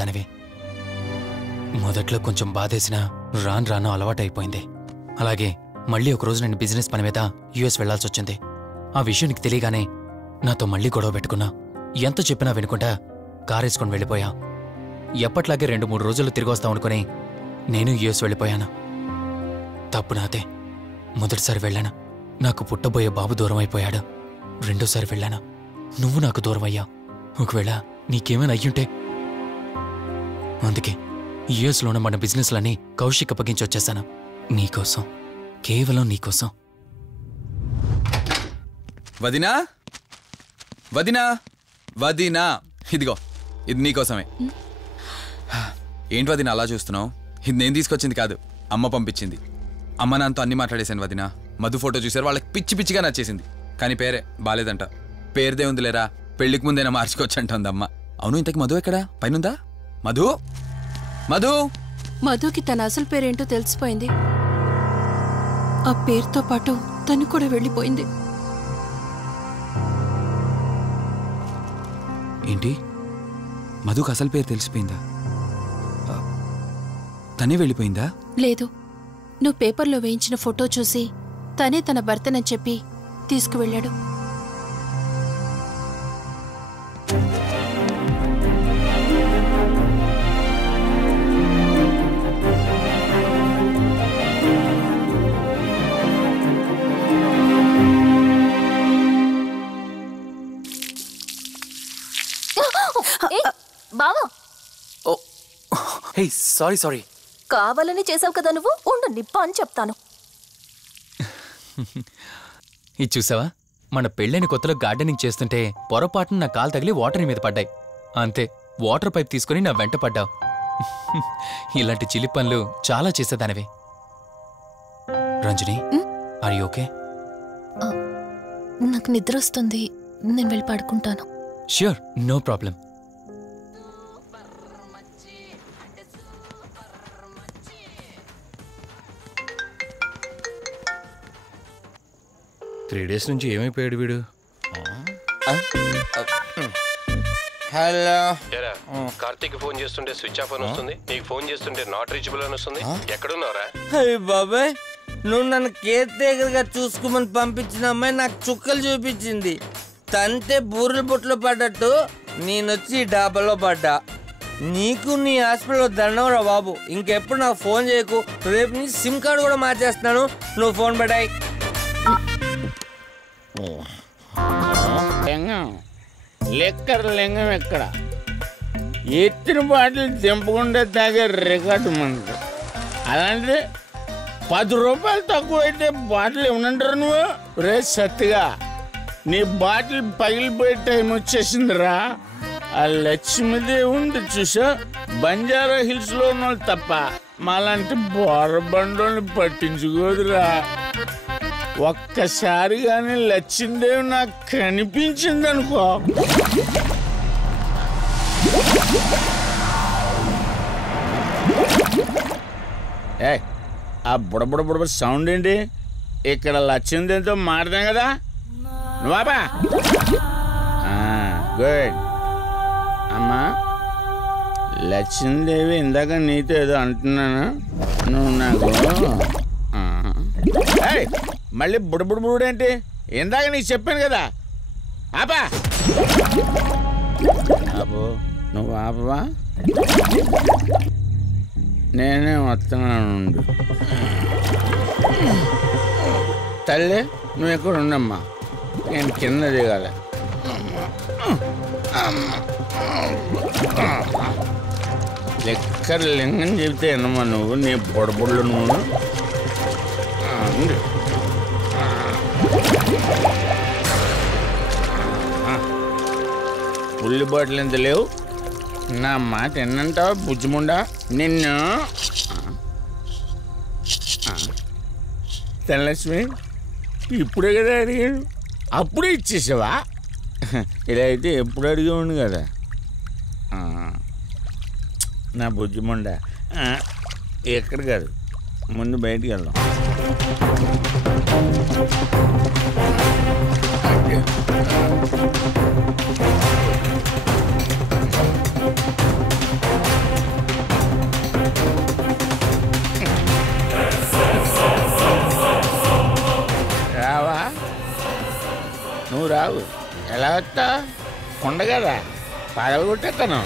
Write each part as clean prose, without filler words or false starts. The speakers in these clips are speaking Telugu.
దానివి. మొదట్లో కొంచెం బాధేసినా రాను రాను అలవాటైపోయింది. అలాగే మళ్ళీ ఒకరోజు నేను బిజినెస్ పని మీద యుఎస్ వెళ్లాల్సొచ్చింది. ఆ విషయం నీకు తెలియగానే నాతో మళ్ళీ గొడవ పెట్టుకున్నా. ఎంత చెప్పినా వినుకుంటా కారేసుకొని వెళ్ళిపోయా. ఎప్పట్లాగే 2-3 రోజులు తిరిగి వస్తామనుకుని నేను యుఎస్ వెళ్ళిపోయాను. తప్పు నాదే. మొదటిసారి వెళ్ళాను, నాకు పుట్టబోయే బాబు దూరం అయిపోయాడు. రెండోసారి వెళ్ళాను, నువ్వు నాకు దూరం అయ్యా. ఒకవేళ నీకేమైనా అయ్యుంటే. అందుకే యుఎస్లోనే మన బిజినెస్లన్నీ కౌశిక్ అప్పగించి వచ్చేసాను. నీకోసం, కేవలం నీకోసం. వదినా, వదినా, వదినా, ఇదిగో ఇది నీకోసమే. ఏంటి వదినా అలా చూస్తున్నావు? ఇది నేను తీసుకొచ్చింది కాదు, అమ్మ పంపించింది. అమ్మ నాన్నతో అన్ని మాట్లాడేశాను వదినా. మధు ఫోటో చూశారు, వాళ్ళకి పిచ్చి పిచ్చిగా నచ్చేసింది. కానీ పేరే బాలేదంట. పేరుదే ఉందిలేరా, పెళ్లికి ముందైనా మార్చుకోవచ్చు అంటుంది అమ్మ. అవును, ఇంతకి మధు ఎక్కడా? పైనుందా? మధు, మధు. మధుకి తన అసలు పేరేంటో తెలిసిపోయింది. ఆ పేరుతో పాటు తను కూడా వెళ్ళిపోయింది. ఏంటి, మధుకు అసలు పేరు తెలిసిపోయిందా? తనే వెళ్ళిపోయిందా? లేదు, నువ్వు పేపర్లో వేయించిన ఫోటో చూసి తనే తన భర్తనని చెప్పి తీసుకువెళ్ళాడు. బావా, హే సారీ సారీ. కావాలని చేసావు కదా నువ్వు. ఉండు, నిప్ప అని చెప్తాను. ఇది చూసావా, మన పెళ్ళైన కొత్తలో గార్డెనింగ్ చేస్తుంటే పొరపాటున నా కాలు తగిలి వాటర్ మీద పడ్డాయి. అంతే, వాటర్ పైప్ తీసుకుని నా వెంట పడ్డావు. ఇలాంటి చిలి పనులు చాలా చేసేదానివి. Ranjani, are you okay? నాకు నిద్ర వస్తుంది, నేను వెళ్ళి పడుకుంటాను. Sure, no problem. Three days నుంచి ఏమైపోయాడు వీడు? హలో, కార్తీక్ ఫోన్ చేస్తుంటే స్విచ్ ఆఫ్ అని వస్తుంది, నీకు ఫోన్ చేస్తుంటే నాట్ రీచబుల్ అని వస్తుంది. ఎక్కడున్నారా? అయ్య బాబాయ్, నువ్వు నన్ను కేర్ టేకర్ గా చూసుకోమని పంపించిన అమ్మాయి నాకు చుక్కలు చూపించింది. తంతే బూరెల బుట్టలో పడ్డట్టు నేనొచ్చి డాబాలో పడ్డా. నీకు నీ హాస్పిటల్లో దండంరా బాబు. ఇంకెప్పుడు నాకు ఫోన్ చేయకు. రేపు నీ సిమ్ కార్డు కూడా మార్చేస్తున్నాను. నువ్వు ఫోన్ పెట్టాయి. లెక్కర్ లింగం ఎక్కడ? ఎత్తిన బాటిల్ దింపకుండా తాగే రికార్డు మనకు. అలాంటిది 10 రూపాయలు తక్కువ అయితే బాటిల్ ఇవ్వనంటారు నువ్వు? రే సత్తిగా, నీ బాటిల్ పగిలిపోయే టైం వచ్చేసిందిరా. ఆ లక్ష్మీదేవి ఉంది చూసా, బంజారా హిల్స్ లో ఉన్న తప్ప మాలాంటి బోరబండోని పట్టించుకోదురా. ఒక్కసారి కానీ లక్ష్మీదేవి నాకు కనిపించింది అనుకో, ఏ ఆ బుడబుడ సౌండ్ ఏంటి? ఇక్కడ లక్ష్మీదేవితో మాట్లాడాం కదా నువ్వా? గుడ్ అమ్మా. లక్ష్మీదేవి ఇందాక నీతో ఏదో అంటున్నాను, నువ్వు నాకు మళ్ళీ బుడబుడేంటి? ఇందాక నీకు చెప్పాను కదా, ఆపా. ఆపో, నువ్వు ఆపవా? నేనే వస్తున్నాను. తల్లి, నువ్వు ఎక్కడ ఉండమ్మా, నేను కింద దిగాలి. లెక్కర్ లింగం చెబితే ఎన్నమ్మా నువ్వు, నీ బుడబుళ్ళు నువ్వు. పుల్లి బాటిల్ ఎంత లేవు? నా మాట ఎన్నంటావా బుజ్జిముండా నిన్ను? ధనలక్ష్మి, ఇప్పుడే కదా అడిగాడు, అప్పుడే ఇచ్చేసావా? ఇలా అయితే ఎప్పుడు అడిగేవాడిని కదా. నా బుజ్జిముండా, ఎక్కడ కాదు, ముందు బయటికి వెళ్దాం. నువ్వు రావు. ఎలా వస్తా? ఉండగదా పగలగొట్టేస్తాను.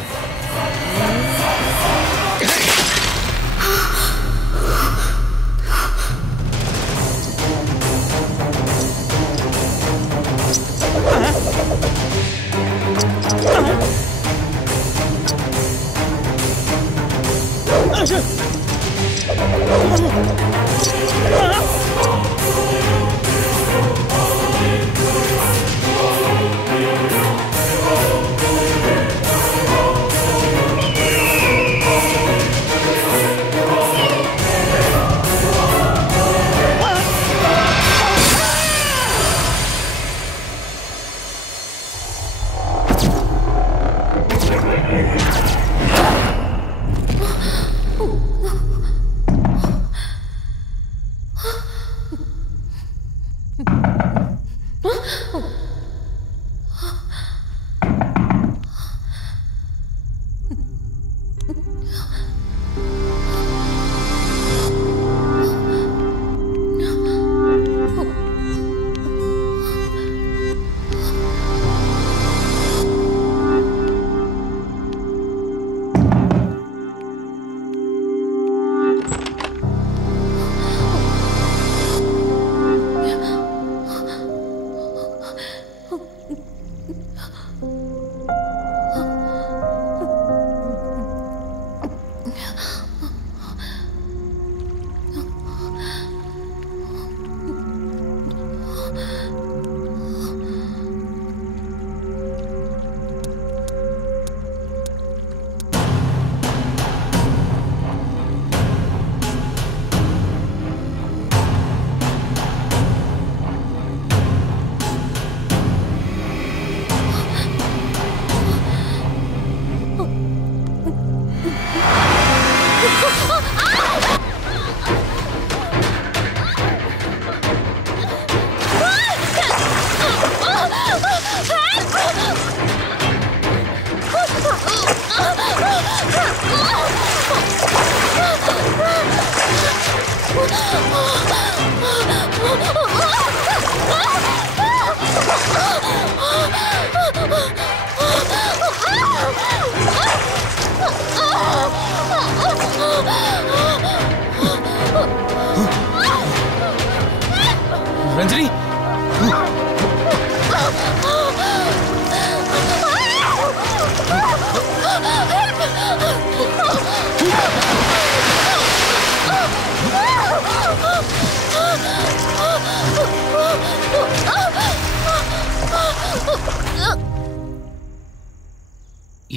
రంజని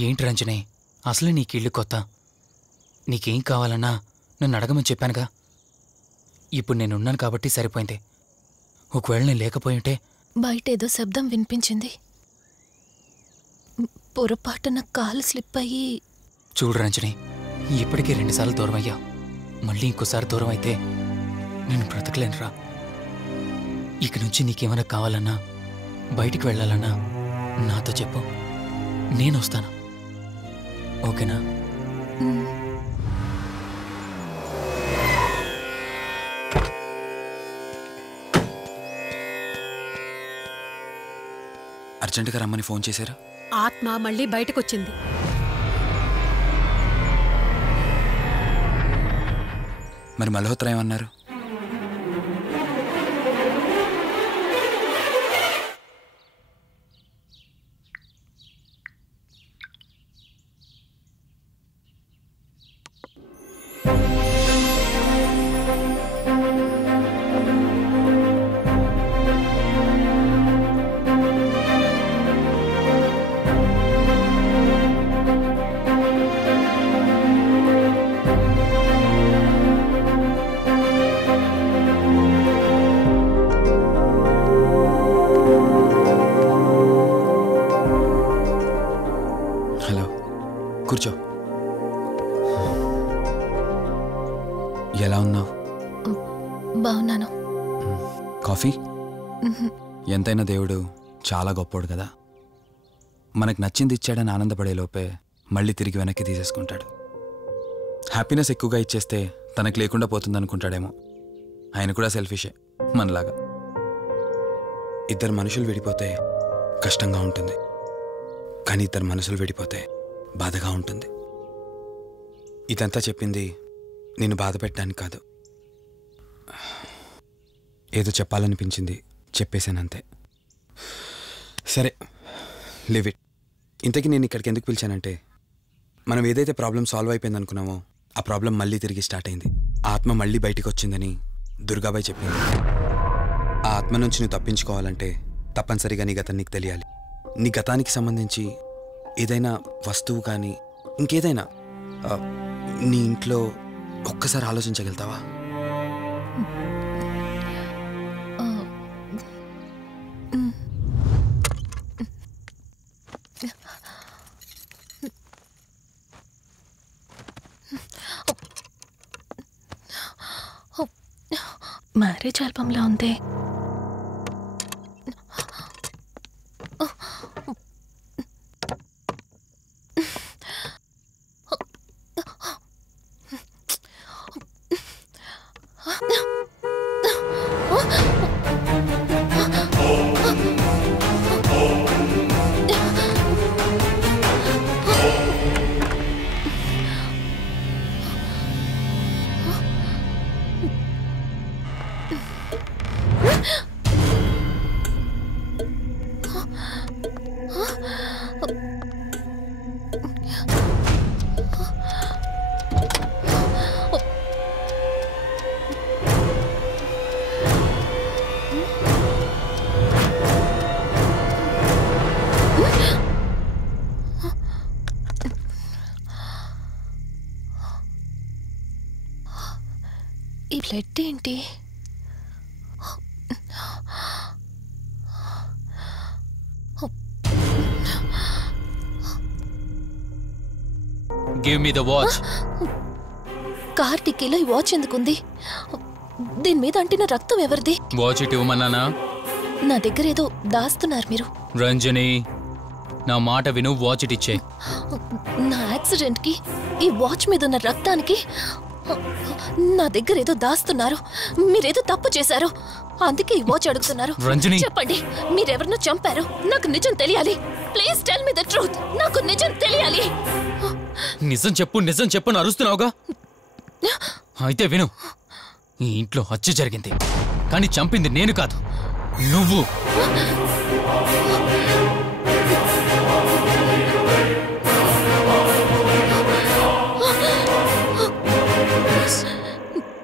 ఏంటి రంజని, అసలే నీకు ఇల్లు కొత్త. నీకేం కావాలన్నా నన్ను అడగమని చెప్పానుగా. ఇప్పుడు నేనున్నాను కాబట్టి సరిపోయింది. ఒకవేళ నేను లేకపోయింటే బయట ఏదో శబ్దం వినిపించింది. పొరపాటున కాలు స్లిప్ అయ్యి. చూడు రంజని, ఇప్పటికే 2 సార్లు దూరం అయ్యా. మళ్ళీ ఇంకోసారి దూరం అయితే నేను బ్రతకలేనురా. ఇక నుంచి నీకేమైనా కావాలన్నా, బయటికి వెళ్ళాలన్నా నాతో చెప్పు, నేను వస్తాను. ఓకేనా? అర్జెంటుగా రమ్మని ఫోన్ చేశారా? ఆత్మ మళ్ళీ బయటకొచ్చింది. మరి మల్హోత్రా ఏమన్నారు? కూర్చో. ఎలా ఉన్నావు? బాగున్నాను. కాఫీ? ఎంతైనా దేవుడు చాలా గొప్పోడు కదా. మనకు నచ్చింది ఇచ్చాడని ఆనందపడే లోపే మళ్ళీ తిరిగి వెనక్కి తీసేసుకుంటాడు. హ్యాపీనెస్ ఎక్కువగా ఇచ్చేస్తే తనకు లేకుండా పోతుందనుకుంటాడేమో. ఆయన కూడా సెల్ఫిషే మనలాగా. 2 మనుషులు విడిపోతే కష్టంగా ఉంటుంది, కానీ ఇద్దరు మనసులు విడిపోతే బాధగా ఉంటుంది. ఇదంతా చెప్పింది నేను బాధ పెట్టడానికి కాదు, ఏదో చెప్పాలనిపించింది చెప్పేశానంతే. సరే, లివ్ ఇట్. ఇంతకీ నేను ఇక్కడికి ఎందుకు పిలిచానంటే, మనం ఏదైతే ప్రాబ్లం సాల్వ్ అయిపోయింది అనుకున్నామో ఆ ప్రాబ్లం మళ్ళీ తిరిగి స్టార్ట్ అయింది. ఆత్మ మళ్ళీ బయటికి వచ్చిందని దుర్గాబాయ్ చెప్పింది. ఆ ఆత్మ నుంచి నువ్వు తప్పించుకోవాలంటే తప్పనిసరిగా నీ గతం నీకు తెలియాలి. నీ గతానికి సంబంధించి ఏదైనా వస్తువు కానీ ఇంకేదైనా నీ ఇంట్లో ఒక్కసారి ఆలోచించగలుగుతావా? మ్యారేజ్ ఆల్బంలా ఉంది. ఈ బ్లడ్ ఏంటి? Give me the watch. Car టిక్కీలో ఈ వాచ్ ఎందుకుంది? దీని మీద అంటిన రక్తం ఎవరిది? వాచ్ ఇటు ఇవ్వమన్నానా? నా దగ్గర ఏదో దాస్తున్నారు మీరు. రంజని, నా మాట విను, వాచ్ ఇటు ఇచ్చే. నా యాక్సిడెంట్కి ఈ వాచ్ మీద ఉన్న రక్తానికి నా దగ్గర ఏదో దాస్తున్నారు. మీరేదో తప్పు చేశారు, అందుకే ఈ వాచ్ అడుగుతున్నారు. రంజని, చెప్పండి, మీరెవరినో చంపారు. నాకు నిజం తెలియాలి. Please tell me the truth. నాకు నిజం తెలియాలి. నిజం చెప్పు, నిజం చెప్పు అని అరుస్తున్నావుగా. అయితే విను, ఈ ఇంట్లో హత్య జరిగింది, కానీ చంపింది నేను కాదు, నువ్వు. Yes.